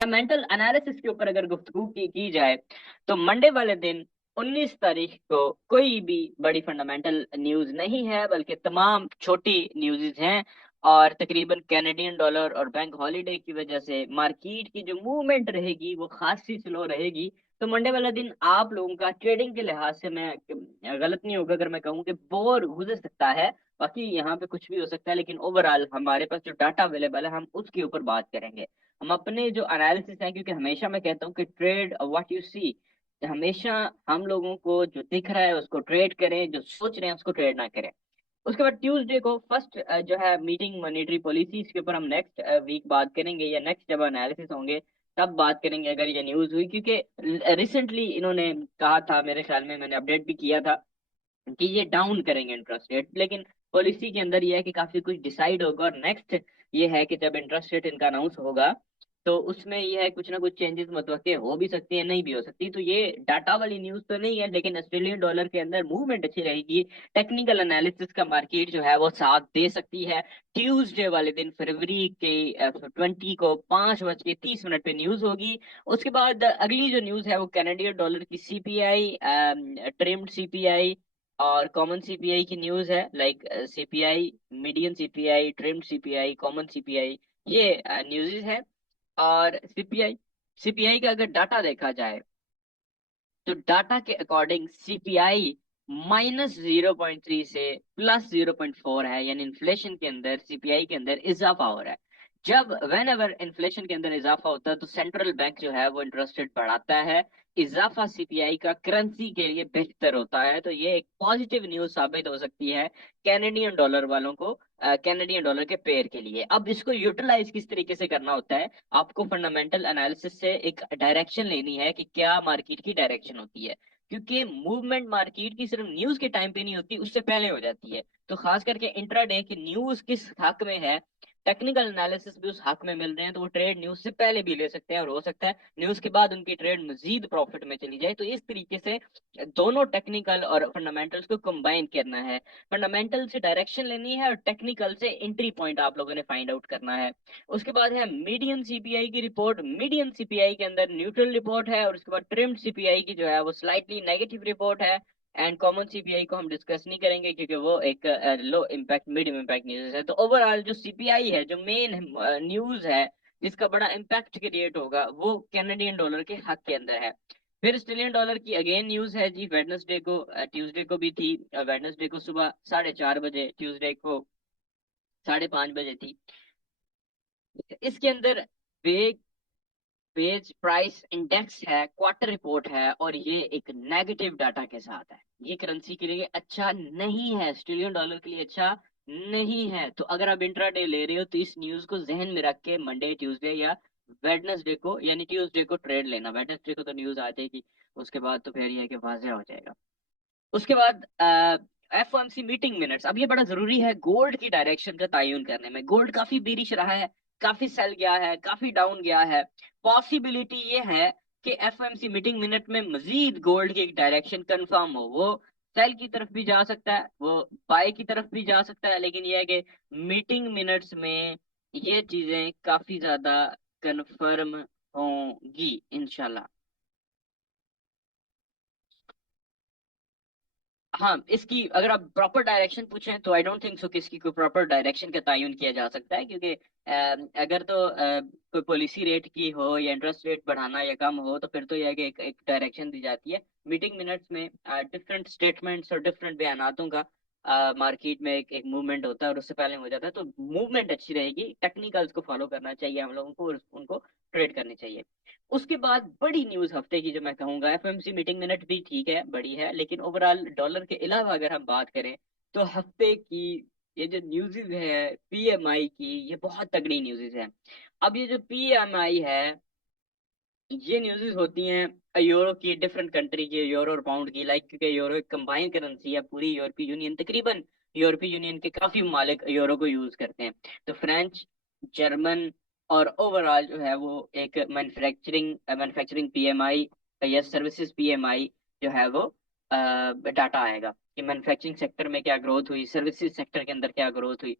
Fundamental analysis के ऊपर अगर गुफ्तगू की जाए तो मंडे वाले दिन 19 तारीख को कोई भी बड़ी फंडामेंटल न्यूज नहीं है, बल्कि तमाम छोटी न्यूज़ हैं। और तकरीबन कैनेडियन डॉलर और बैंक हॉलीडे की वजह से मार्केट की जो मूवमेंट रहेगी वो खासी स्लो रहेगी। तो मंडे वाला दिन आप लोगों का ट्रेडिंग के लिहाज से, मैं गलत नहीं होगा अगर मैं कहूँ कि बोर गुजर सकता है। बाकी यहाँ पे कुछ भी हो सकता है, लेकिन ओवरऑल हमारे पास जो डाटा अवेलेबल है हम उसके ऊपर बात करेंगे। हम अपने जो एनालिसिस है, क्योंकि हमेशा मैं कहता हूँ कि ट्रेड व्हाट यू सी, हमेशा हम लोगों को जो दिख रहा है उसको ट्रेड करें, जो सोच रहे हैं उसको ट्रेड ना करें। उसके बाद ट्यूसडे को फर्स्ट जो है मीटिंग मॉनेटरी पॉलिसी, इसके ऊपर हम नेक्स्ट वीक बात करेंगे, या नेक्स्ट जब एनालिसिस होंगे तब बात करेंगे अगर ये न्यूज हुई। क्योंकि रिसेंटली इन्होंने कहा था, मेरे ख्याल में मैंने अपडेट भी किया था कि ये डाउन करेंगे इंटरेस्ट रेट, लेकिन पॉलिसी के अंदर ये है कि काफी कुछ डिसाइड होगा। और नेक्स्ट ये है कि जब इंटरेस्ट रेट इनका अनाउंस होगा तो उसमें ये है कुछ ना कुछ चेंजेस मुतवक्के हो भी सकती है, नहीं भी हो सकती। तो ये डाटा वाली न्यूज तो नहीं है, लेकिन ऑस्ट्रेलियन डॉलर के अंदर मूवमेंट अच्छी रहेगी। टेक्निकल एनालिसिस का मार्केट जो है वो साथ दे सकती है। ट्यूसडे वाले दिन फरवरी के 20 को 5:30 पे न्यूज होगी। उसके बाद अगली जो न्यूज है वो कैनेडियन डॉलर की सीपीआई, ट्रिम्ड सीपीआई और कॉमन सीपीआई की न्यूज है। Like CPI, median CPI, trimmed CPI, common CPI, ये न्यूज़ है। और सीपीआई, सीपीआई का अगर डाटा देखा जाए तो डाटा के अकॉर्डिंग सीपीआई -0.3 से +0.4 है, यानी इन्फ्लेशन के अंदर सीपीआई के अंदर इजाफा हो रहा है। जब वेन एवर इन्फ्लेशन के अंदर इजाफा होता है तो सेंट्रल बैंक जो है वो इंटरेस्ट रेट बढ़ाता है। इजाफा सीपीआई का करेंसी के लिए बेहतर होता है, तो ये एक पॉजिटिव न्यूज साबित हो सकती है कैनेडियन डॉलर वालों को, कैनेडियन डॉलर के पेयर के लिए। अब इसको यूटिलाइज किस तरीके से करना होता है, आपको फंडामेंटल एनालिसिस से एक डायरेक्शन लेनी है कि क्या मार्केट की डायरेक्शन होती है। क्योंकि मूवमेंट मार्केट की सिर्फ न्यूज के टाइम पे नहीं होती, उससे पहले हो जाती है। तो खास करके इंट्राडे की न्यूज किस हक में है, टेक्निकल एनालिसिस भी उस हक में मिल रहे हैं, तो वो ट्रेड न्यूज से पहले भी ले सकते हैं, और हो सकता है न्यूज के बाद उनकी ट्रेड मजीद प्रॉफिट में चली जाए। तो इस तरीके से दोनों टेक्निकल और फंडामेंटल्स को कंबाइन करना है। फंडामेंटल से डायरेक्शन लेनी है और टेक्निकल से एंट्री पॉइंट आप लोगों ने फाइंड आउट करना है। उसके बाद है मीडियन सीपीआई की रिपोर्ट। मीडियन सीपीआई के अंदर न्यूट्रल रिपोर्ट है, और उसके बाद ट्रिम्ड सीपीआई की जो है वो स्लाइटली नेगेटिव रिपोर्ट है। एंड कॉमन सीपीआई को हम डिस्कस नहीं करेंगे क्योंकि वो एक low impact medium impact news है। तो ओवरऑल जो सीपीआई है, जो मेन न्यूज है जिसका बड़ा इम्पैक्ट क्रिएट होगा, वो कैनेडियन डॉलर के हक के अंदर है। फिर ऑस्ट्रेलियन डॉलर की अगेन न्यूज है जी, वेडनेसडे को, ट्यूसडे को भी थी। वेडनेसडे को सुबह 4:30 बजे, ट्यूसडे को 5:30 बजे थी। इसके अंदर वेग वेज प्राइस इंडेक्स है, क्वार्टर रिपोर्ट है, और ये एक नेगेटिव डाटा के साथ है। ये करेंसी के लिए अच्छा नहीं है, ऑस्ट्रेलियन डॉलर के लिए अच्छा नहीं है। तो अगर आप इंट्राडे ले रहे हो तो इस न्यूज को जहन में रख के मंडे, ट्यूसडे या वेडनेसडे को, यानी ट्यूसडे को ट्रेड लेना। वेडनेसडे को तो न्यूज आ जाएगी, उसके बाद तो फिर ये है कि वाजह हो जाएगा। उसके बाद एफओएमसी मीटिंग मिनट्स, अब ये बड़ा जरूरी है गोल्ड की डायरेक्शन का तयन करने में। गोल्ड काफी बेरिश रहा है, काफी सेल गया है, काफी डाउन गया है। पॉसिबिलिटी ये है कि एफओएमसी मीटिंग मिनट में मजीद गोल्ड की एक डायरेक्शन कंफर्म हो। वो सेल की तरफ भी जा सकता है, वो बाय की तरफ भी जा सकता है, लेकिन यह है कि मीटिंग मिनट्स में ये चीजें काफी ज्यादा कंफर्म होंगी इंशाल्लाह। हाँ, इसकी अगर आप प्रॉपर डायरेक्शन पूछें तो आई डोंट थिंक सो कि इसकी कोई प्रॉपर डायरेक्शन का तयन किया जा सकता है। क्योंकि अगर तो कोई पॉलिसी रेट की हो या इंटरेस्ट रेट बढ़ाना या कम हो, तो फिर तो यह है कि एक डायरेक्शन दी जाती है। मीटिंग मिनट्स में डिफरेंट स्टेटमेंट्स और डिफरेंट बयानातों का मार्केट में एक मूवमेंट होता है, और उससे पहले हो जाता है। तो मूवमेंट अच्छी रहेगी, टेक्निकल्स को फॉलो करना चाहिए हम लोगों को, और उनको ट्रेड करनी चाहिए। उसके बाद बड़ी न्यूज हफ्ते की जो मैं कहूंगा, एफएमसी मीटिंग मिनट भी ठीक है, बड़ी है, लेकिन ओवरऑल डॉलर के अलावा अगर हम बात करें तो हफ्ते की ये जो न्यूज़ है पीएमआई की, ये बहुत तगड़ी न्यूज़ है। अब ये जो पीएमआई है, ये न्यूज़ होती हैं यूरो की, डिफरेंट कंट्री की, यूरो और पाउंड की। लाइक क्योंकि यूरो एक कंबाइंड करेंसी है, पूरी यूरोपीय यूनियन, तकरीबन यूरोपीय यूनियन के काफी ममालिक यूरो को यूज करते हैं। तो फ्रेंच, जर्मन और ओवरऑल जो है वो एक मैन्युफैक्चरिंग मैन्युफैक्चरिंग पीएमआई या सर्विसेज पीएमआई जो है वो डाटा आएगा कि मैन्युफैक्चरिंग सेक्टर में क्या ग्रोथ हुई, सर्विसेज सेक्टर के अंदर क्या ग्रोथ हुई।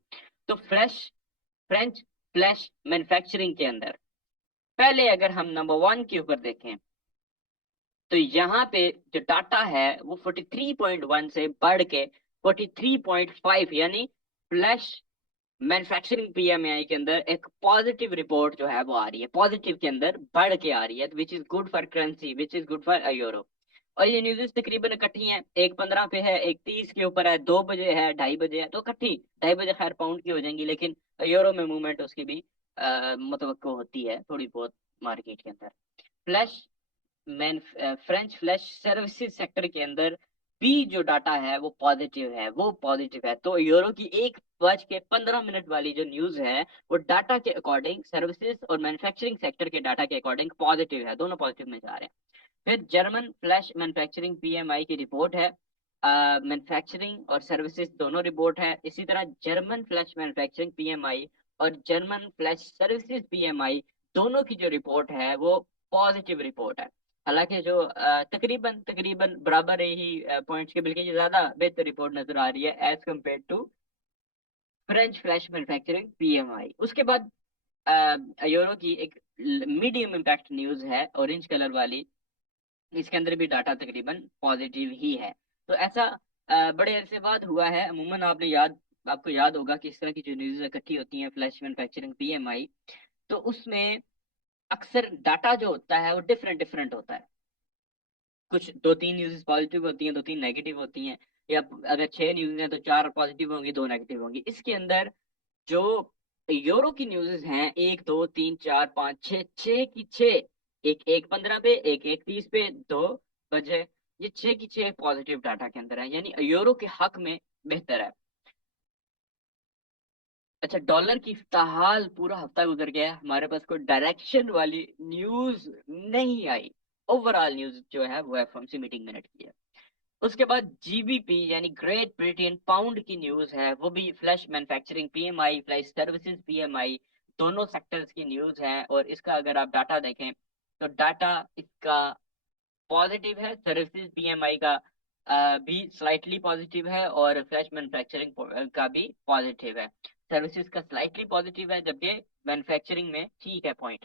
तो फ्रेंच फ्लैश मैन्युफैक्चरिंग के अंदर पहले अगर हम नंबर 1 के ऊपर देखें तो यहाँ पे जो डाटा है वो 43.1 से बढ़ के 43.5, यानी फ्लैश मैन्युफैक्चरिंग पीएमआई के अंदर एक पॉजिटिव रिपोर्ट जो है वो आ रही है, पॉजिटिव के अंदर बढ़ के आ रही है, which is good for currency, which is good for euro. और ये न्यूज़ तकरीबन इकट्ठी हैं, एक 15 पे है, एक 30 के ऊपर है, 2 बजे है, 2:30 बजे है, तो इकट्ठी 2:30 बजे खैर पाउंड की हो जाएंगी, लेकिन यूरो में मूवमेंट उसकी भी मुतवक्को होती है थोड़ी बहुत मार्केट के अंदर। Flash man French flash services sector के अंदर भी जो डाटा है वो पॉजिटिव है, वो पॉजिटिव है। तो यूरो की 1:15 वाली जो न्यूज है वो डाटा के अकॉर्डिंग, सर्विसेज और मैन्युफैक्चरिंग सेक्टर के डाटा के अकॉर्डिंग पॉजिटिव है, दोनों पॉजिटिव में जा रहे हैं। फिर जर्मन फ्लैश मैन्युफैक्चरिंग पीएमआई की रिपोर्ट है, मैन्युफैक्चरिंग और सर्विसेज दोनों रिपोर्ट है। इसी तरह जर्मन फ्लैश मैन्युफैक्चरिंग पीएमआई और जर्मन फ्लैश सर्विसेज पीएमआई दोनों की जो रिपोर्ट है वो पॉजिटिव रिपोर्ट है। हालांकि जो तकरीबन तकरीबन बराबर ही पॉइंट्स के, बल्कि ये ज्यादा बेहतर रिपोर्ट नजर आ रही है as compare to French flash manufacturing PMI. उसके बाद यूरो की एक मीडियम इम्पैक्ट न्यूज है ऑरेंज कलर वाली, इसके अंदर भी डाटा तकरीबन पॉजिटिव ही है। तो ऐसा बड़े अरसे बाद हुआ है। अमूमन आपको याद होगा कि इस तरह की जो न्यूज़ इकट्ठी होती हैं फ्लैश मैन्युफैक्चरिंग पीएमआई, तो उसमें अक्सर डाटा जो होता है वो डिफरेंट डिफरेंट होता है। कुछ 2-3 न्यूज़ पॉजिटिव होती हैं, 2-3 नेगेटिव होती हैं, या अगर 6 न्यूज़ हैं तो 4 पॉजिटिव होंगी, 2 नेगेटिव होंगी। इसके अंदर जो यूरो की न्यूज़ हैं 1, 2, 3, 4, 5, 6, 6 की 6, एक 15 पे, एक 30 पे, 2 बजे, ये 6 की 6 पॉजिटिव डाटा के अंदर है, यानी यूरो के हक में बेहतर है। अच्छा, डॉलर की फिलहाल पूरा हफ्ता गुजर गया, हमारे पास कोई डायरेक्शन वाली न्यूज नहीं आई। ओवरऑल न्यूज जो है वो एफओएमसी मीटिंग मिनट की है। उसके बाद जीबीपी यानी ग्रेट ब्रिटेन पाउंड की न्यूज है, वो भी flash manufacturing PMI, flash services PMI, दोनों सेक्टर्स की न्यूज है। और इसका अगर आप डाटा देखें तो डाटा इसका पॉजिटिव है, सर्विसेज पीएमआई का भी स्लाइटली पॉजिटिव है, और फ्लैश मैन्युफैक्चरिंग का भी पॉजिटिव है। सर्विसेज का स्लाइटली पॉजिटिव है, जबकि मैन्युफैक्चरिंग में ठीक है पॉइंट।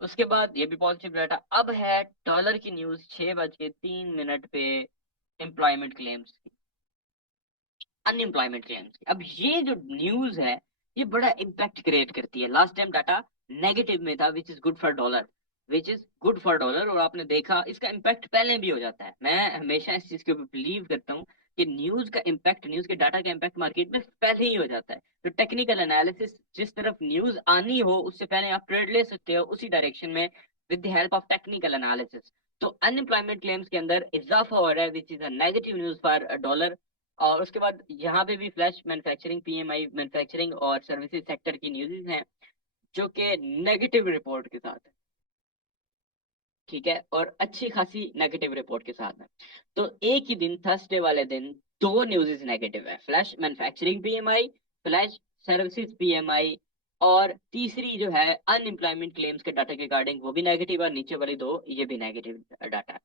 उसके बाद ये भी पॉजिटिव डाटा। अब है डॉलर की न्यूज 6:03 पे, एम्प्लॉयमेंट क्लेम्स, अनएम्प्लॉयमेंट क्लेम्स। अब ये जो न्यूज है ये बड़ा इम्पैक्ट क्रिएट करती है। लास्ट टाइम डाटा नेगेटिव में था, which is good for dollar, which is good for dollar, और आपने देखा इसका इम्पैक्ट पहले भी हो जाता है। मैं हमेशा इस चीज के ऊपर बिलीव करता हूँ कि न्यूज का इम्पैक्ट, न्यूज के डाटा का इम्पैक्ट मार्केट में पहले ही हो जाता है। तो टेक्निकल एनालिसिस, जिस तरफ न्यूज आनी हो उससे पहले आप ट्रेड ले सकते हो उसी डायरेक्शन में, with the help of technical analysis. तो अनएम्प्लॉयमेंट क्लेम्स के अंदर इजाफा हो रहा है, which is a negative news for dollar. और उसके बाद यहाँ पे भी फ्लैश मैन्युफैक्चरिंग पीएमआई, मैन्युफैक्चरिंग और सर्विसेज सेक्टर की न्यूज़ हैं जो कि नेगेटिव रिपोर्ट के साथ है। ठीक है, और अच्छी खासी नेगेटिव रिपोर्ट के साथ है। तो एक ही दिन, थर्सडे वाले दिन, दो न्यूज़ नेगेटिव है, flash manufacturing PMI, flash services PMI, और तीसरी जो है अनएम्प्लॉयमेंट क्लेम्स के डाटा के रिगार्डिंग वो भी नेगेटिव, और नीचे वाली दो ये भी नेगेटिव डाटा है।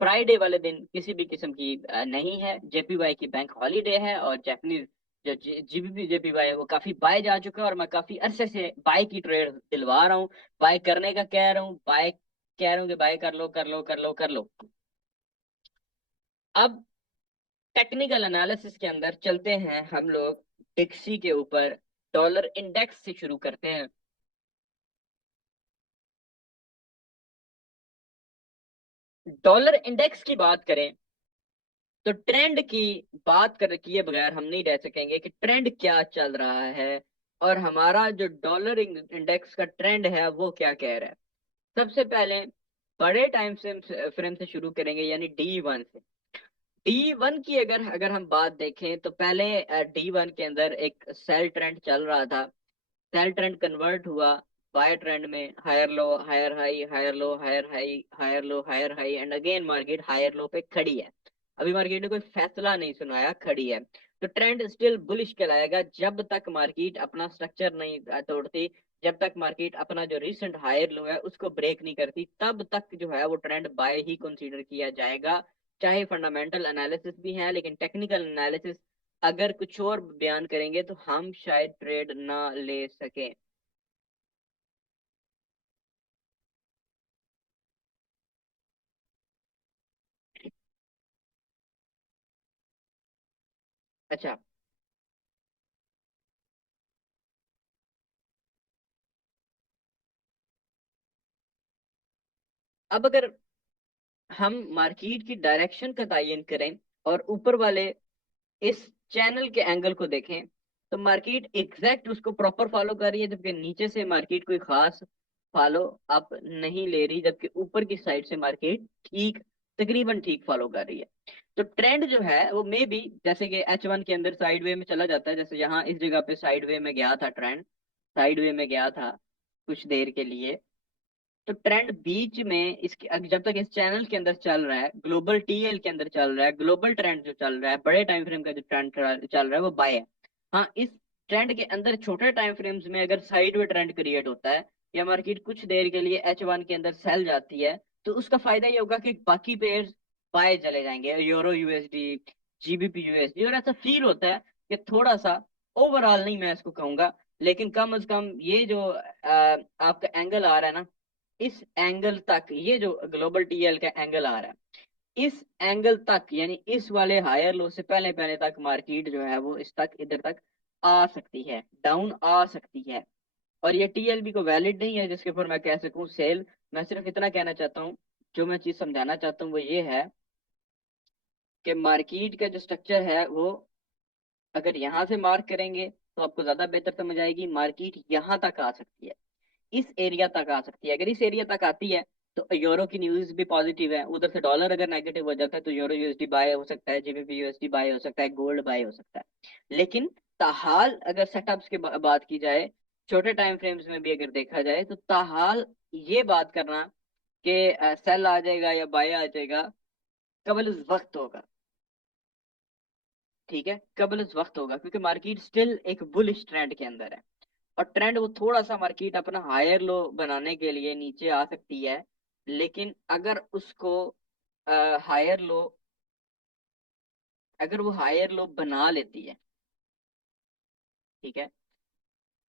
फ्राइडे वाले दिन किसी भी किस्म की नहीं है, जेपीवाई की बैंक हॉलीडे है, और जापानीज जो जीबीपी जेपीवाई है वो काफी बाय जा चुका है, और मैं काफी अरसे से बाय की ट्रेड दिलवा रहा हूँ, बाय करने का कह रहा हूँ, बाय कह रहा हूँ कि बाय कर लो कर लो कर लो कर लो। अब टेक्निकल एनालिसिस के अंदर चलते हैं हम लोग डिक्सी के ऊपर, डॉलर इंडेक्स से शुरू करते हैं। डॉलर इंडेक्स की बात करें तो ट्रेंड की बात कर किए बगैर हम नहीं रह सकेंगे कि ट्रेंड क्या चल रहा है, और हमारा जो डॉलर इंडेक्स का ट्रेंड है वो क्या कह रहा है। सबसे पहले बड़े टाइम से फ्रेम से शुरू करेंगे, यानी D1 से। D1 की अगर अगर हम बात देखें तो पहले D1 के अंदर एक सेल ट्रेंड चल रहा था, सेल ट्रेंड कन्वर्ट हुआ बाय ट्रेंड में, higher low higher high, higher low higher high, higher low higher high, and again market higher low पे खड़ी है। अभी मार्केट ने कोई फैसला नहीं सुनाया, खड़ी है। तो ट्रेंड स्टिल बुलिश कहलाएगा जब तक मार्केट अपना स्ट्रक्चर नहीं तोड़ती, जब तक मार्केट अपना जो रिसेंट हायर लो है उसको ब्रेक नहीं करती, तब तक जो है वो ट्रेंड बाय ही कंसीडर किया जाएगा। चाहे फंडामेंटल एनालिसिस भी है, लेकिन टेक्निकल एनालिसिस अगर कुछ और बयान करेंगे तो हम शायद ट्रेड ना ले सके। अच्छा, अब अगर हम मार्केट की डायरेक्शन का तयन करें और ऊपर वाले इस चैनल के एंगल को देखें, तो मार्केट एग्जैक्ट उसको प्रॉपर फॉलो कर रही है, जबकि नीचे से मार्केट कोई खास फॉलो अप नहीं ले रही, जबकि ऊपर की साइड से मार्केट ठीक, तकरीबन ठीक फॉलो कर रही है। तो ट्रेंड जो है वो मे बी जैसे कि H1 के अंदर साइड वे में चला जाता है, जैसे यहाँ इस जगह पे साइड वे में गया था, ट्रेंड साइड वे में गया था कुछ देर के लिए। तो ट्रेंड बीच में इसके जब तक इस चैनल के अंदर चल रहा है, ग्लोबल टीएल के अंदर चल रहा है, ग्लोबल ट्रेंड जो चल रहा है, बड़े टाइम फ्रेम का जो ट्रेंड चल रहा है वो बाय है। हाँ, इस ट्रेंड के अंदर छोटे टाइम फ्रेम्स में अगर साइड वे ट्रेंड क्रिएट होता है या मार्केट कुछ देर के लिए H1 के अंदर सेल जाती है, तो उसका फायदा ये होगा कि बाकी पेयर्स बाय चले जाएंगे, यूरो यूएसडी, जीबीपी यूएसडी, और ऐसा फील होता है कि थोड़ा सा, ओवरऑल नहीं मैं इसको कहूंगा, लेकिन कम से कम ये जो आपका एंगल आ रहा है ना, इस एंगल तक, ये जो ग्लोबल टीएल का एंगल आ रहा है, इस एंगल तक यानी इस वाले हायर लो से पहले पहले तक मार्केट जो है वो इस तक, इधर तक आ सकती है, डाउन आ सकती है। और ये टीएलबी को वैलिड नहीं है जिसके ऊपर मैं कह सकूं सेल। मैं सिर्फ इतना कहना चाहता हूँ, जो मैं चीज समझाना चाहता हूँ वो ये है कि मार्केट का जो स्ट्रक्चर है वो, अगर यहाँ से मार्क करेंगे तो आपको ज्यादा बेहतर समझ आएगी। मार्केट यहाँ तक आ सकती है, इस एरिया तक आ सकती है। अगर इस एरिया तक आती है तो यूरो की न्यूज भी पॉजिटिव है, उधर से डॉलर अगर नेगेटिव हो जाता है तो यूरो यूएसडी बाय हो सकता है, जीबीपी यूएसडी बाय हो सकता है, गोल्ड बाय हो सकता है। लेकिन ताहाल अगर सेटअप्स की बात की जाए, छोटे टाइम फ्रेम्स में भी अगर देखा जाए, तो ताहाल ये बात करना कि सेल आ जाएगा या बाय आ जाएगा, कबल उस वक्त होगा। ठीक है, कबल उस वक्त होगा, क्योंकि मार्केट स्टिल एक बुलिश ट्रेंड के अंदर है। और ट्रेंड वो थोड़ा सा मार्केट अपना हायर लो बनाने के लिए नीचे आ सकती है, लेकिन अगर उसको हायर लो, अगर वो हायर लो बना लेती है, ठीक है,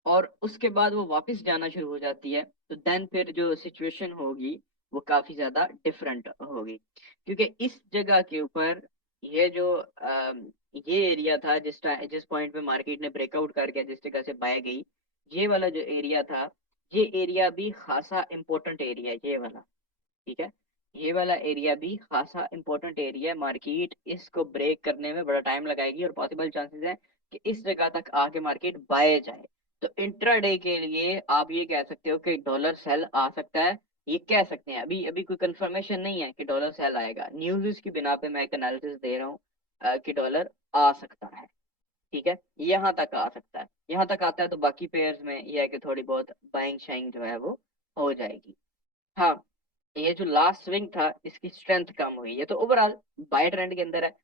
और उसके बाद वो वापस जाना शुरू हो जाती है, तो देन फिर जो सिचुएशन होगी वो काफी ज्यादा डिफरेंट होगी। क्योंकि इस जगह के ऊपर ये जो ये एरिया था, जिस पॉइंट पे मार्केट ने ब्रेकआउट करके जिस जगह से बाय गई, ये वाला जो एरिया था, ये एरिया भी खासा इंपॉर्टेंट एरिया है, ये वाला। ठीक है, ये वाला एरिया भी खासा इंपॉर्टेंट एरिया है। मार्केट इसको ब्रेक करने में बड़ा टाइम लगाएगी और पॉसिबल चांसेस है कि इस जगह तक आके मार्केट बाय जाए। तो इंट्राडे के लिए आप ये कह सकते हो कि डॉलर सेल आ सकता है, ये कह सकते हैं। अभी अभी कोई कंफर्मेशन नहीं है कि डॉलर सेल आएगा, न्यूज़ की बिना पे मैं एक एनालिसिस दे रहा हूँ कि डॉलर आ सकता है। ठीक है, यहाँ तक आ सकता है, यहाँ तक आता है तो बाकी पेयर्स में यह है कि थोड़ी बहुत बाइंग शाइंग जो है वो हो जाएगी। हाँ, ये जो लास्ट स्विंग था इसकी स्ट्रेंथ कम हुई है, तो ओवरऑल बाय ट्रेंड के अंदर है।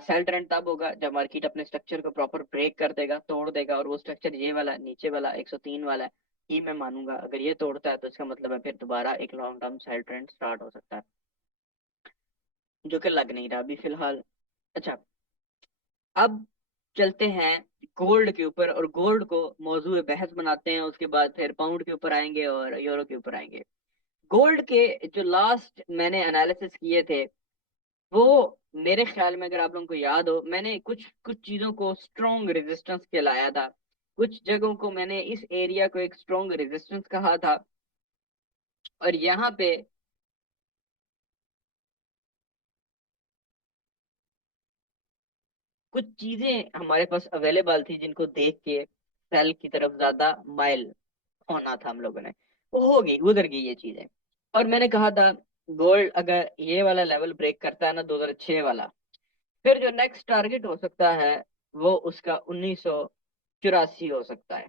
सेल ट्रेंड तब होगा जब मार्केट अपने स्ट्रक्चर को प्रॉपर ब्रेक कर देगा, तोड़ देगा, और वो स्ट्रक्चर ये वाला नीचे वाला 103 वाला है, ये मैं मानूंगा। अगर ये तोड़ता है तो इसका मतलब है फिर दोबारा एक long term sell trend start हो सकता है, जो कि लग नहीं रहा अभी फिलहाल। अच्छा, अब चलते हैं गोल्ड के ऊपर, और गोल्ड को मौजूद बहस बनाते हैं, उसके बाद फिर पाउंड के ऊपर आएंगे और यूरो के ऊपर आएंगे। गोल्ड के जो लास्ट मैंने एनालिसिस किए थे, वो मेरे ख्याल में, अगर आप लोगों को याद हो, मैंने कुछ कुछ चीजों को स्ट्रॉन्ग रेजिस्टेंस के लाया था, कुछ जगहों को मैंने इस एरिया को एक स्ट्रॉन्ग रेजिस्टेंस कहा था। और यहाँ पे कुछ चीजें हमारे पास अवेलेबल थी जिनको देख के सेल की तरफ ज्यादा माइल होना था हम लोगों ने, वो हो गई, गुजर गई ये चीजें। और मैंने कहा था गोल्ड अगर ये वाला लेवल ब्रेक करता है ना, 2006 वाला, फिर जो नेक्स्ट टारगेट हो सकता है वो उसका 1984 हो सकता है,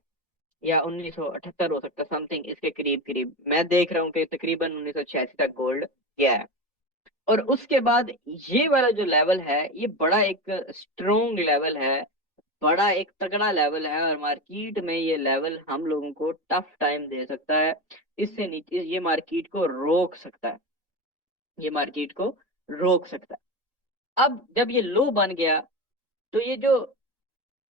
या 1978 हो सकता है, समथिंग इसके करीब करीब। मैं देख रहा हूँ कि तकरीबन 1986 तक गोल्ड गया है। और उसके बाद ये वाला जो लेवल है, ये बड़ा एक स्ट्रोंग लेवल है, बड़ा एक तगड़ा लेवल है, और मार्केट में ये लेवल हम लोगों को टफ टाइम दे सकता है। इससे नीचे ये मार्केट को रोक सकता है, ये मार्केट को रोक सकता है। अब जब ये लो बन गया, तो ये जो,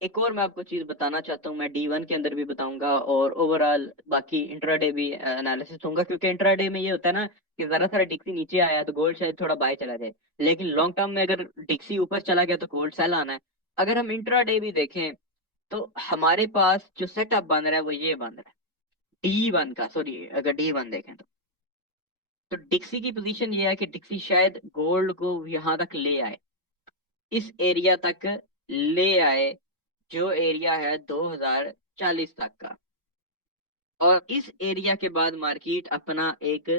एक और मैं आपको चीज बताना चाहता हूँ, मैं D1 के अंदर भी बताऊंगा और ओवरऑल बाकी इंट्राडे भी एनालिसिस दूंगा, क्योंकि इंट्राडे में ये होता है ना कि जरा सारा डिक्सी नीचे आया तो गोल्ड शायद थोड़ा बाय चला जाए, लेकिन लॉन्ग टर्म में अगर डिक्सी ऊपर चला गया तो गोल्ड सेल आना है। अगर हम इंट्राडे भी देखें तो हमारे पास जो सेटअप बन रहा है वो ये बन रहा है D1 का, सॉरी अगर D1 देखें तो डिक्सी की पोजीशन ये है कि डिक्सी शायद गोल्ड को यहां तक ले आए, इस एरिया तक ले आए, जो एरिया है 2040 तक का। और इस एरिया के बाद मार्केट अपना एक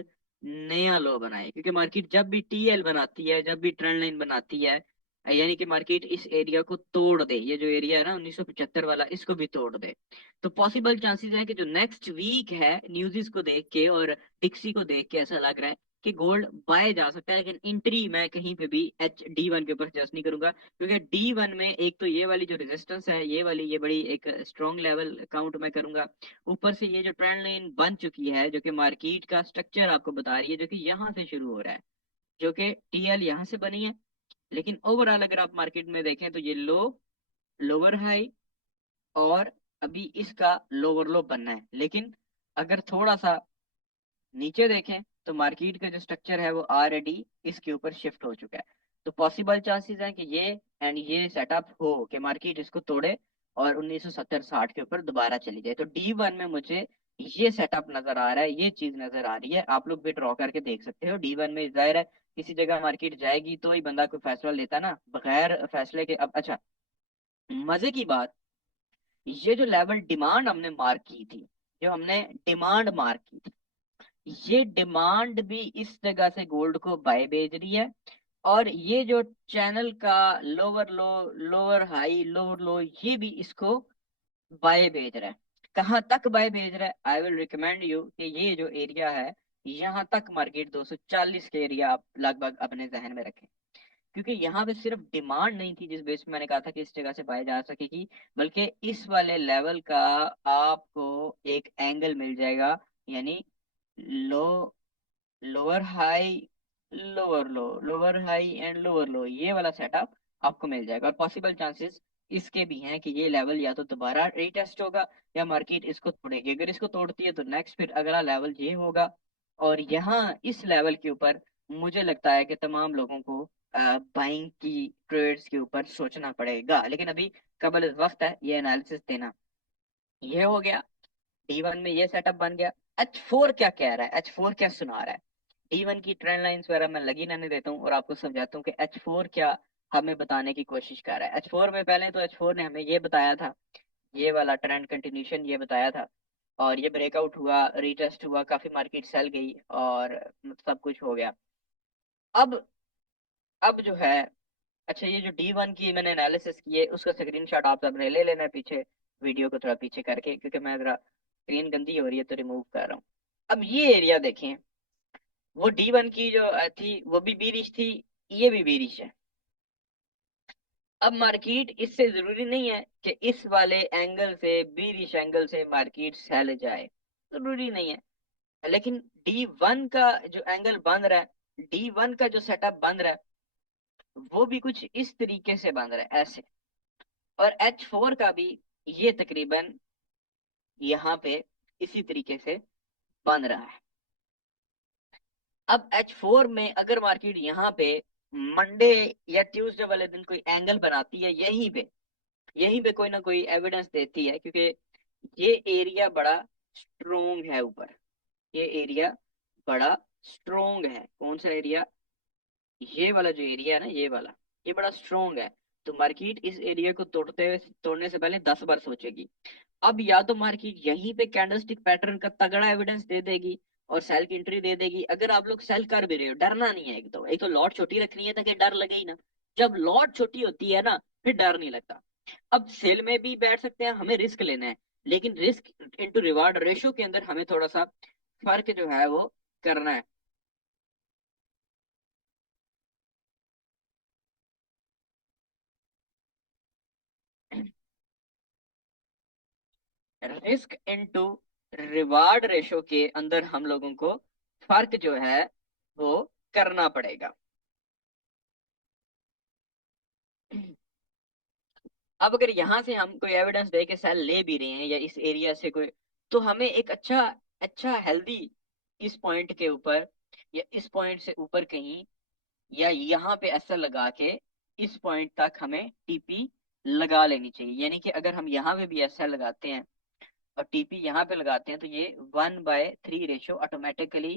नया लो बनाए, क्योंकि मार्केट जब भी टीएल बनाती है, जब भी ट्रेंड लाइन बनाती है, यानी कि मार्केट इस एरिया को तोड़ दे, ये जो एरिया है ना 1975 वाला, इसको भी तोड़ दे, तो पॉसिबल चांसेस है कि जो नेक्स्ट वीक है न्यूज़ को देख के और टिक्सी को देख के ऐसा लग रहा है कि गोल्ड बाय जा सकता है। लेकिन एंट्री मैं कहीं पे भी HD1 के ऊपर सजेस्ट नहीं करूंगा, क्योंकि D1 में एक तो ये वाली जो रेजिस्टेंस है, ये वाली ये बड़ी एक स्ट्रॉन्ग लेवल काउंट मैं करूंगा। ऊपर से ये जो ट्रेंड लाइन बन चुकी है, जो कि मार्केट का स्ट्रक्चर आपको बता रही है, जो कि यहाँ से शुरू हो रहा है, जो कि टीएल यहाँ से बनी है। लेकिन ओवरऑल अगर आप मार्केट में देखें तो ये लो, लोअर हाई, और अभी इसका लोअर लो बनना है। लेकिन अगर थोड़ा सा नीचे देखें तो मार्केट का जो स्ट्रक्चर है वो ऑलरेडी इसके ऊपर शिफ्ट हो चुका है। तो पॉसिबल चांसेस हैं कि ये एंड ये सेटअप हो कि मार्केट इसको तोड़े और 1970-60 के ऊपर दोबारा चली जाए। तो D1 में मुझे ये सेटअप नजर आ रहा है, ये चीज नजर आ रही है। आप लोग भी ड्रॉ करके देख सकते हो। D1 में जाहिर है किसी जगह मार्केट जाएगी तो ही बंदा कोई फैसला लेता ना, बगैर फैसले के। अब अच्छा, मजे की बात, ये जो लेवल डिमांड हमने मार्क की थी, जो हमने डिमांड मार्क की थी, ये डिमांड भी इस जगह से गोल्ड को बाय भेज रही है। और ये जो चैनल का lower low, lower high, lower low, ये भी इसको बाय भेज रहा है। कहाँ तक बाय भेज रहा है? आई विल रिकमेंड यू कि ये जो एरिया है, यहाँ तक मार्केट 240 के एरिया आप लगभग अपने जहन में रखें, क्योंकि यहाँ पे सिर्फ डिमांड नहीं थी जिस बेस पे मैंने कहा था कि इस जगह से बाय जा सकेगी, बल्कि इस वाले लेवल का आपको एक एंगल मिल जाएगा, यानी low, lower high, lower low, lower high and lower low, ये वाला सेटअप आपको मिल जाएगा। और पॉसिबल चांसेस इसके भी हैं कि ये लेवल या तो दोबारा रीटेस्ट होगा या मार्केट इसको तोड़ेगी। अगर इसको तोड़ती है तो नेक्स्ट फिर अगला लेवल ये होगा। और यहाँ इस लेवल के ऊपर मुझे लगता है कि तमाम लोगों को बाइंग की ट्रेड्स के ऊपर सोचना पड़ेगा। लेकिन अभी कबल वक्त है ये एनालिसिस देना। ये हो गया, D1 में ये सेटअप बन गया। H4 क्या कह रहा है, H4 क्या सुना रहा है? D1 की ट्रेंड लाइंस वगैरह मैं लगी रहने देता हूँ और आपको समझाता हूँ कि H4 क्या हमें बताने की कोशिश कर रहा है। H4 में पहले तो H4 ने हमें ये बताया था, ये वाला ट्रेंड कंटिन्यूशन ये बताया था, और ये ब्रेकआउट हुआ, रीटेस्ट हुआ, काफी मार्केट सेल गई और सब कुछ हो गया। अब अब जो है, अच्छा ये जो D1 की मैंने एनालिसिस की है उसका स्क्रीनशॉट आप सबने ले लेना है पीछे, वीडियो को थोड़ा पीछे करके, क्योंकि मैं जरा स्क्रीन गंदी हो रही है तो रिमूव कर रहा हूँ। अब ये एरिया देखें, वो D1 की जो थी वो भी बीरिश थी, ये भी बीरिश है। अब मार्केट, इससे जरूरी नहीं है कि इस वाले एंगल से, बीरिश एंगल से मार्केट सेल जाए, जरूरी नहीं है। लेकिन D1 का जो एंगल बन रहा है, D1 का जो सेटअप बन रहा है, वो भी कुछ इस तरीके से बन रहा है, ऐसे। और H4 का भी ये तकरीबन यहाँ पे इसी तरीके से बन रहा है। अब H4 में अगर मार्केट यहाँ पे मंडे या ट्यूसडे वाले दिन कोई एंगल बनाती है, यहीं पे कोई ना कोई एविडेंस देती है, क्योंकि ये एरिया बड़ा स्ट्रोंग है ऊपर, ये एरिया बड़ा स्ट्रोंग है। कौन सा एरिया? ये वाला जो एरिया है ना, ये वाला, ये बड़ा स्ट्रोंग है। तो मार्केट इस एरिया को तोड़ने से पहले 10 बार सोचेगी। अब या तो मार्केट यहीं पे कैंडलस्टिक पैटर्न का तगड़ा एविडेंस दे देगी और सेल की एंट्री दे देगी। अगर आप लोग सेल कर भी रहे हो, डरना नहीं है। एक तो लॉट छोटी रखनी है ताकि डर लगे ही ना। जब लॉट छोटी होती है ना, फिर डर नहीं लगता। अब सेल में भी बैठ सकते हैं, हमें रिस्क लेना है, लेकिन रिस्क इनटू रिवार्ड रेशो के अंदर हमें थोड़ा सा फर्क जो है वो करना है। रिस्क इनटू रिवार्ड रेशो के अंदर हम लोगों को फर्क जो है वो करना पड़ेगा। अब अगर यहां से हम कोई एविडेंस दे के सेल ले भी रहे हैं या इस एरिया से कोई, तो हमें एक अच्छा अच्छा हेल्दी इस पॉइंट के ऊपर या इस पॉइंट से ऊपर कहीं, या यहाँ पे ऐसा लगा के इस पॉइंट तक हमें टीपी लगा लेनी चाहिए। यानी कि अगर हम यहाँ पे भी ऐसा लगाते हैं और टीपी यहाँ पे लगाते हैं तो ये 1/3 रेशियो ऑटोमेटिकली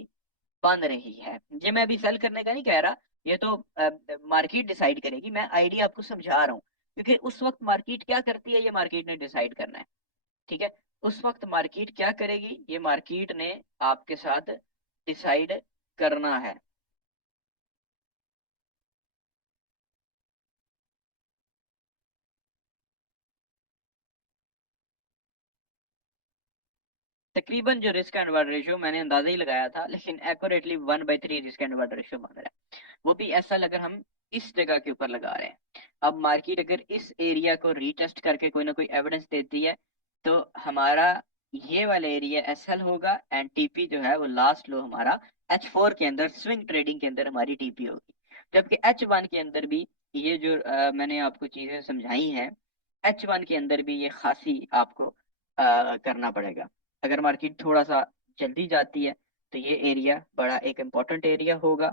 बन रही है। ये मैं अभी सेल करने का नहीं कह रहा, ये तो मार्केट डिसाइड करेगी, मैं आइडिया आपको समझा रहा हूँ, क्योंकि उस वक्त मार्केट क्या करती है ये मार्केट ने डिसाइड करना है। ठीक है, उस वक्त मार्केट क्या करेगी ये मार्केट ने आपके साथ डिसाइड करना है। तकरीबन जो रिस्क एंड रिवार्ड रेशियो मैंने अंदाजा ही लगाया था, लेकिन accurately 1/3 risk and reward ratio बन रहा है। वो भी ऐसा अगर हम इस जगह के ऊपर लगा रहे हैं। अब मार्केट अगर इस एरिया को रीटेस्ट करके कोई ना कोई एविडेंस देती है तो हमारा ये वाला एरिया एसएल होगा, एंड टीपी जो है वो लास्ट लो हमारा H4 के अंदर स्विंग ट्रेडिंग के अंदर हमारी टीपी होगी। जबकि H1 के अंदर भी ये जो मैंने आपको चीजें समझाई हैं, H1 के अंदर भी ये खासी आपको करना पड़ेगा। अगर मार्केट थोड़ा सा जल्दी जाती है तो ये एरिया बड़ा एक इंपॉर्टेंट एरिया होगा।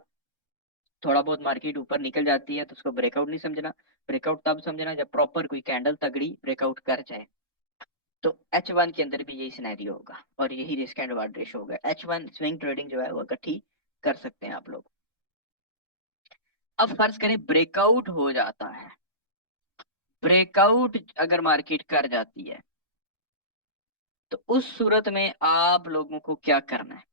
थोड़ा बहुत मार्केट ऊपर निकल जाती है तो उसको ब्रेकआउट नहीं समझना, ब्रेकआउट तब समझना जब प्रॉपर कोई कैंडल तगड़ी ब्रेकआउट कर जाए। तो H1 के अंदर भी यही सिनेरियो होगा और यही रिस्क एंड रिवार्ड रेशो होगा। H1 स्विंग ट्रेडिंग जो है वो इकट्ठी कर सकते हैं आप लोग। अब फर्ज करें ब्रेकआउट हो जाता है, ब्रेकआउट अगर मार्केट कर जाती है तो उस सूरत में आप लोगों को क्या करना है।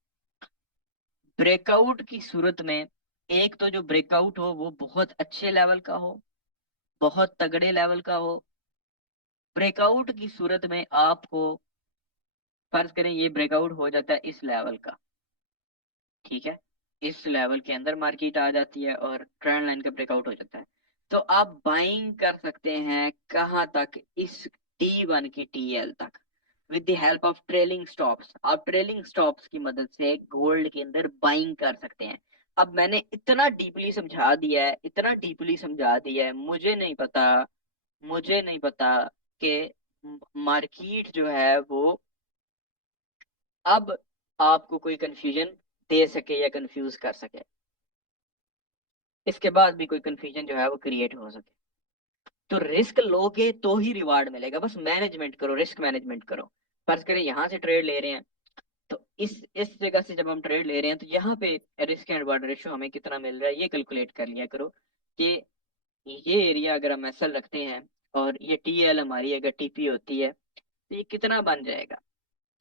ब्रेकआउट की सूरत में एक तो जो ब्रेकआउट हो वो बहुत अच्छे लेवल का हो, बहुत तगड़े लेवल का हो। ब्रेकआउट की सूरत में आपको फर्ज करें ये ब्रेकआउट हो जाता है इस लेवल का, ठीक है, इस लेवल के अंदर मार्केट आ जाती है और ट्रेंड लाइन का ब्रेकआउट हो जाता है, तो आप बाइंग कर सकते हैं कहां तक, इस T1 की TL तक, with the help of trailing stops. आप ट्रेलिंग स्टॉप्स की मदद से गोल्ड के अंदर बाइंग कर सकते हैं। अब मैंने इतना डीपली समझा दिया है, इतना डीपली समझा दिया है, मुझे नहीं पता कि मार्केट जो है वो अब आपको कोई कंफ्यूजन दे सके या कंफ्यूज कर सके, इसके बाद भी कोई कंफ्यूजन जो है वो क्रिएट हो सके। तो रिस्क लोगे तो ही रिवार्ड मिलेगा, बस मैनेजमेंट करो, रिस्क मैनेजमेंट करो। फर्ज करें यहाँ से ट्रेड ले रहे हैं, तो इस जगह से जब हम ट्रेड ले रहे हैं तो यहाँ पे रिस्क एंड रिवार्ड रेशियो हमें कितना मिल रहा है ये कैलकुलेट कर लिया करो कि ये एरिया अगर हम एसएल रखते हैं और ये टीएल हमारी अगर टीपी होती है तो ये कितना बन जाएगा।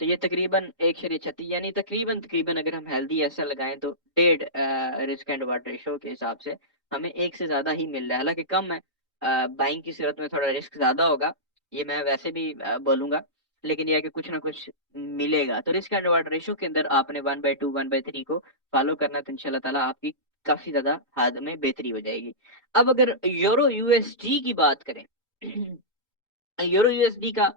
तो ये तकरीबन 1/36, यानी तकरीबन तकरीबन अगर हम हेल्दी ऐसा लगाएं तो 1.5 रिस्क एंड रिवार्ड रेशो के हिसाब से हमें एक से ज्यादा ही मिल रहा है। हालांकि कम है, बाइंग की सूरत में थोड़ा रिस्क ज्यादा होगा, ये मैं वैसे भी बोलूंगा, लेकिन यह है कि कुछ ना कुछ मिलेगा। तो रिस्क एंड रिवार्ड रेशो के अंदर आपने 1/2 1/3 को फॉलो करना, तो इंशाल्लाह ताला आपकी काफी ज्यादा हाथ में बेहतरी हो जाएगी। अब अगर यूरो यूएसडी की बात करें, यूरो यूएसडी का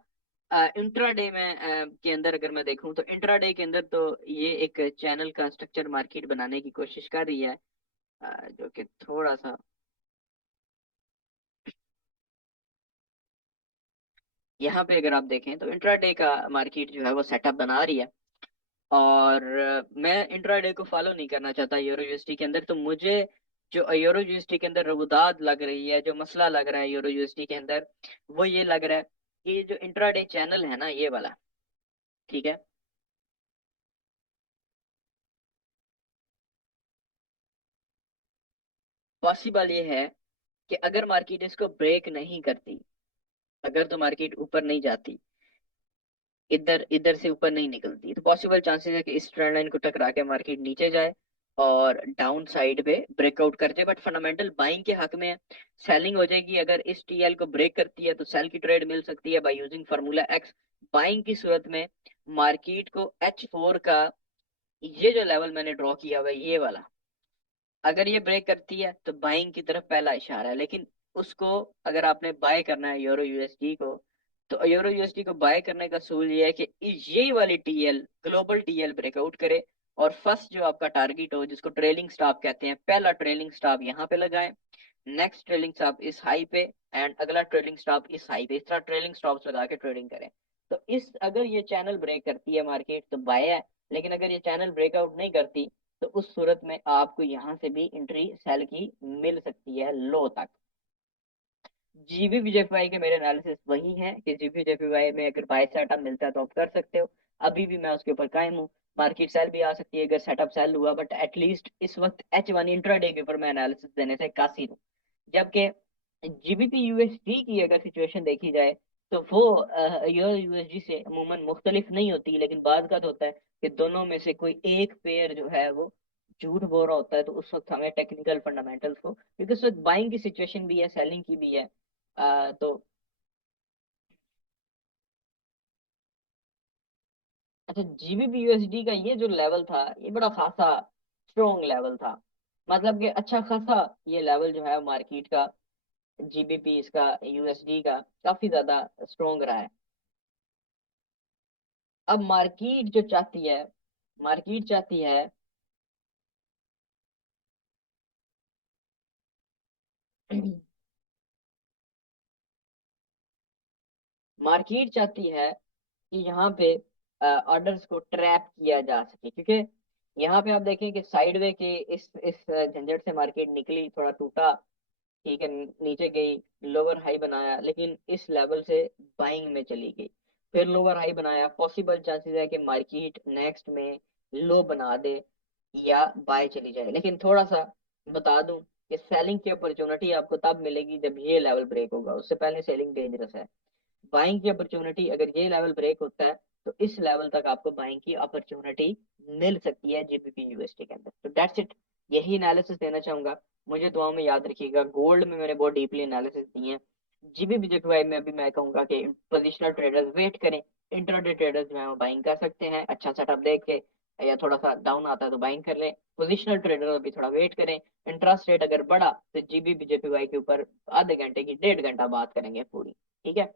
इंट्राडे में के अंदर अगर मैं देखूं तो इंट्राडे के अंदर तो ये एक चैनल का स्ट्रक्चर मार्केट बनाने की कोशिश कर रही है, जो कि थोड़ा सा यहाँ पे अगर आप देखें तो इंट्राडे का मार्केट जो है वो सेटअप बना रही है। और मैं इंट्राडे को फॉलो नहीं करना चाहता यूरो यूएसडी के अंदर, तो मुझे जो यूरो यूएसडी के अंदर रबुदात लग रही है, जो मसला लग रहा है यूरो यूएसडी के अंदर, वो ये लग रहा है कि जो इंट्राडे चैनल है ना ये वाला, ठीक है, पॉसिबल ये है कि अगर मार्केट इसको ब्रेक नहीं करती, अगर तो मार्केट ऊपर नहीं जाती, इधर इधर से ऊपर नहीं निकलती, तो पॉसिबल चांसेस है कि इस ट्रेंड लाइन को टकरा के मार्केट नीचे जाए और डाउन साइड पे ब्रेकआउट कर जाए। बट फंडामेंटल बाइंग के हक में है, सेलिंग हो जाएगी। अगर इस टीएल को ब्रेक करती है तो सेल की ट्रेड मिल सकती है by using formula x. Buying की सूरत में मार्केट को H4 का ये जो लेवल मैंने ड्रॉ किया हुआ है ये वाला, अगर ये ब्रेक करती है तो बाइंग की तरफ पहला इशारा है। लेकिन उसको अगर आपने बाय करना है यूरो यूएसडी को, तो यूरो यूएसडी को बाय करने का सूल ये है कि ये वाली टीएल, ग्लोबल टीएल ब्रेकआउट करे और फर्स्ट जो आपका टारगेट हो जिसको ट्रेलिंग स्टॉप कहते हैं, पहला ट्रेलिंग स्टॉप यहाँ पे लगाएं, नेक्स्ट ट्रेलिंग स्टॉप इस हाई पे, एंड अगला ट्रेलिंग स्टॉप इस हाई पे। इस तरह ट्रेलिंग स्टॉप्स लगा के ट्रेडिंग करें। तो इस अगर ये चैनल ब्रेक करती है मार्केट तो बाय है, लेकिन अगर ये चैनल ब्रेकआउट नहीं करती तो उस सूरत में आपको यहां से भी एंट्री सेल की मिल सकती है लो तक। जीबीपीजेपीवाई के मेरे एनालिसिस वही है कि जीबीपीजेपीवाई में अगर बाय सेटअप मिलता है तो आप कर सकते हो। अभी भी मैं उसके ऊपर कायम हूँ। मार्केट सेल भी आ सकती है अगर सेटअप सेल हुआ, बट एटलीस्ट इस वक्त H1 इंट्राडे के ऊपर मैं एनालिसिस देने से कासिर हूँ। जबकि जीबीपी यूएसडी की अगर सिचुएशन देखी जाए तो वो यूएसडी से अमूमन मुख्तलिफ नहीं होती, लेकिन बात का तो होता है कि दोनों में से कोई एक पेयर जो है वो झूठ बोल रहा होता है, तो उस वक्त हमें टेक्निकल फंडामेंटल्स को, क्योंकि उस वक्त बाइंग की सिचुएशन भी है, सेलिंग की भी है। तो अच्छा, जीबीपी यूएसडी का ये जो लेवल था ये बड़ा खासा स्ट्रॉन्ग लेवल था। मतलब कि अच्छा खासा ये लेवल जो है मार्केट का, जीबीपी इसका यूएसडी का काफी ज्यादा स्ट्रॉन्ग रहा है। अब मार्केट जो चाहती है, मार्केट चाहती है मार्केट चाहती है कि यहाँ पे ऑर्डर्स को ट्रैप किया जा सके, क्योंकि यहाँ पे आप देखें कि साइडवे के इस झंझट से मार्केट निकली, थोड़ा टूटा, ठीक है, नीचे गई, लोअर हाई बनाया, लेकिन इस लेवल से बाइंग में चली गई, फिर लोअर हाई बनाया, पॉसिबल चांसेस है कि मार्केट नेक्स्ट में लो बना दे या बाय चली जाए। लेकिन थोड़ा सा बता दूं कि सेलिंग की अपॉर्चुनिटी आपको तब मिलेगी जब ये लेवल ब्रेक होगा, उससे पहले सेलिंग डेंजरस है। बाइंग की अपॉर्चुनिटी अगर ये लेवल ब्रेक होता है तो इस लेवल तक आपको बाइंग की अपॉर्चुनिटी मिल सकती है जीबीपी यूएसडी के अंदर। तो दैट्स इट, यही एनालिसिस देना चाहूंगा। मुझे दुआ में याद रखिएगा, गोल्ड में मैंने बहुत डीपली एनालिसिस दिए हैं। जीबीपी जेपीवाई में अभी मैं कहूंगा कि पोजिशनल ट्रेडर्स वेट करें, इंट्राडे ट्रेडर्स जो है वो बाइंग कर सकते हैं अच्छा सेटअप देख के, या थोड़ा सा डाउन आता है तो बाइंग कर लें। पोजिशनल ट्रेडर अभी थोड़ा वेट करें। इंटरेस्ट रेट अगर बढ़ा तो जीबीपी जेपीवाई के ऊपर आधे घंटे की 1.5 घंटा बात करेंगे पूरी। ठीक है।